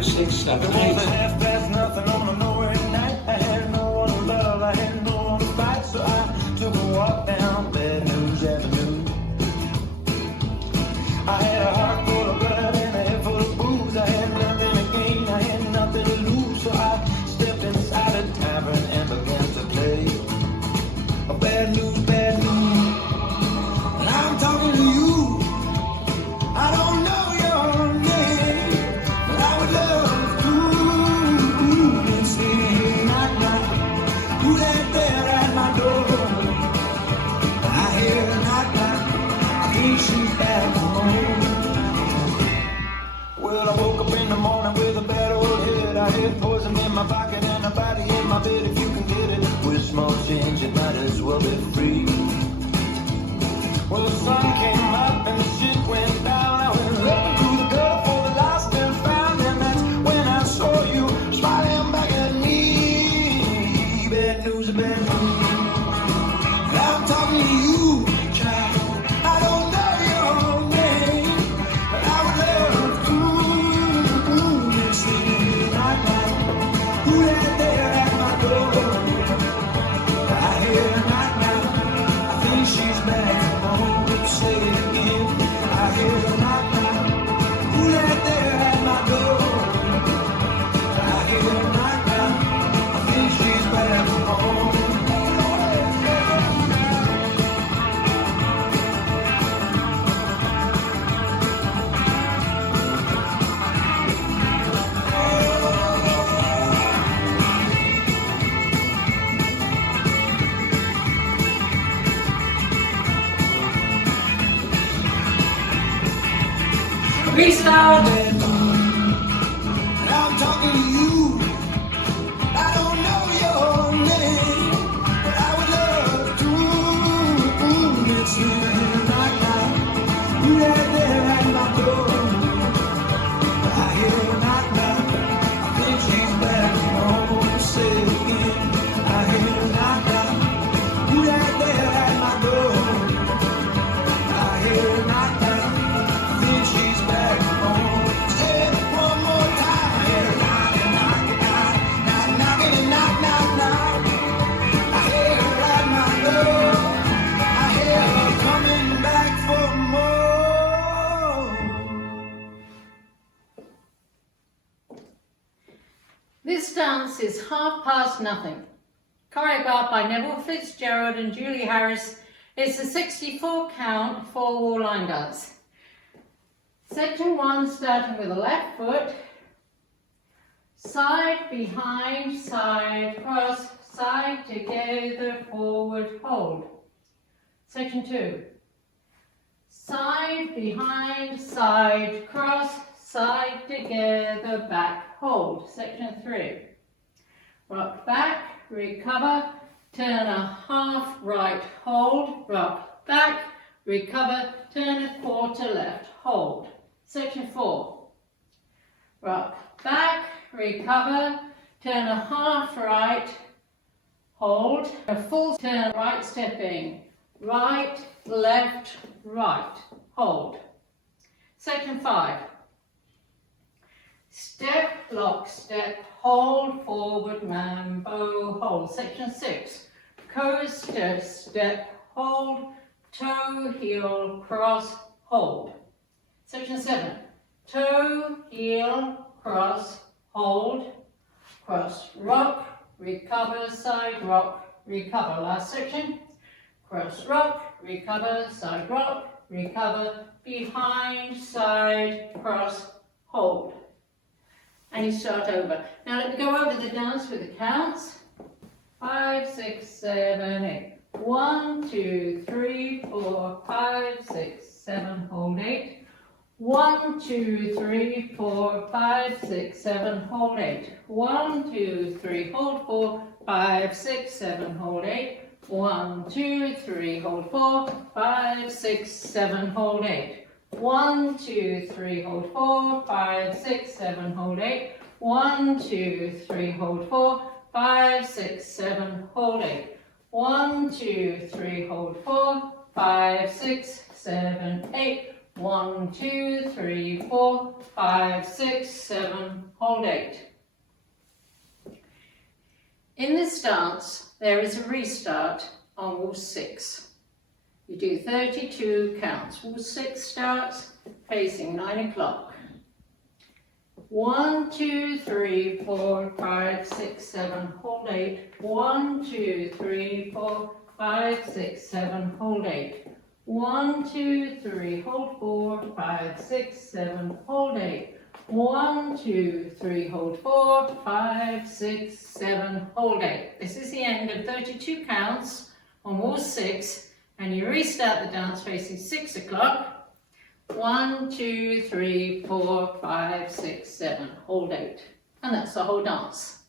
5, 6, 7, 8. It was a half past nothing on a nowhere night. I had no one to love, I had no one to fight, so I took a walk down Bad News Avenue. I had a heart full of blood and a head full of booze. I had nothing to gain, I had nothing to lose, so I stepped inside a tavern and began to play a bad news, bad news. And I'm talking to you. I don't know your name, but I would love to. And say, knock, knock, who's that there at my door? I hear a knock, knock, I think she's back home. Well, I woke up in the morning with a bad old head. I had poison in my pocket and a body in my bed. If you can get it with small change, it might as well be free. Well, the sun came up and the shit went down. I went looking through the gutter for the lost and found, and that's when I saw you smiling back at me. Bad news, bad news. And I'm talking to you, child. I don't know your name, but I would love to see knock, knock. Who that there at my door? I hear knock, knock. I think she's back. Say it again, I hear a knock, knock. Who that there at my door? I hear a knock, knock. I think she's back home. Restart! I'm talking to you. I don't know your name, but I would love to. It's knock, knock. Who that there at my door? I hear a knock, knock. I think she's back home. Say it again. I hear a knock, knock. Who that there at my door? I hear a knock, knock. I think she's back home. Say it one more time. I hear a knocking, knocking, knock, knocking and knock, knock, knock. I hear her at my door. I hear her coming back for more. This dance is Half Past Nothing, choreographed by Neville Fitzgerald and Julie Harris. It's a 64 count, 4-wall line dance. Section 1, starting with the left foot, side, behind, side, cross, side, together, forward, hold. Section 2, side, behind, side, cross, side, together, back, hold. Section 3, rock back, recover, turn a half right, hold, rock back, recover, turn a quarter left, hold. Section 4, rock back, recover, turn a half right, hold, a full turn right stepping, right, left, right, hold. Section 5, step, lock, step, hold, forward, mambo, hold. Section 6, coaster, step, hold, toe, heel, cross, hold. Section 7, toe, heel, cross, hold, cross, rock, recover, side rock, recover. Last section, cross, rock, recover, side rock, recover, behind, side, cross, hold. And you start over. Now let me go over the dance with the counts. 5, 6, 7, 8. 1, 2, 3, 4, 5, 6, 7, hold 8. 1, 2, 3, 4, 5, 6, 7, hold 8. 1, 2, 3, hold 4, 5, 6, 7, hold 8. 1, 2, 3, hold 4, 5, 6, 7, hold 8. 1, 2, 3, hold 4, 5, 6, 7, hold 8. 1, 2, 3, hold 4, 5, 6, 7, hold 8. 1, 2, 3, hold 4, 5, 6, 7, 8. 1, 2, 3, 4, 5, 6, 7, hold 8. In this dance, there is a restart on wall 6. You do 32 counts. Wall 6 starts facing 9 o'clock. 1, 2, 3, 4, 5, 6, 7, hold 8. 1, 2, 3, 4, 5, 6, 7, hold 8. 1, 2, 3, hold 4, 5, 6, 7, hold 8. 1, 2, 3, hold 4, 5, 6, 7, hold 8. This is the end of 32 counts on wall 6, and you restart the dance facing 6 o'clock. 1, 2, 3, 4, 5, 6, 7, hold 8. And that's the whole dance.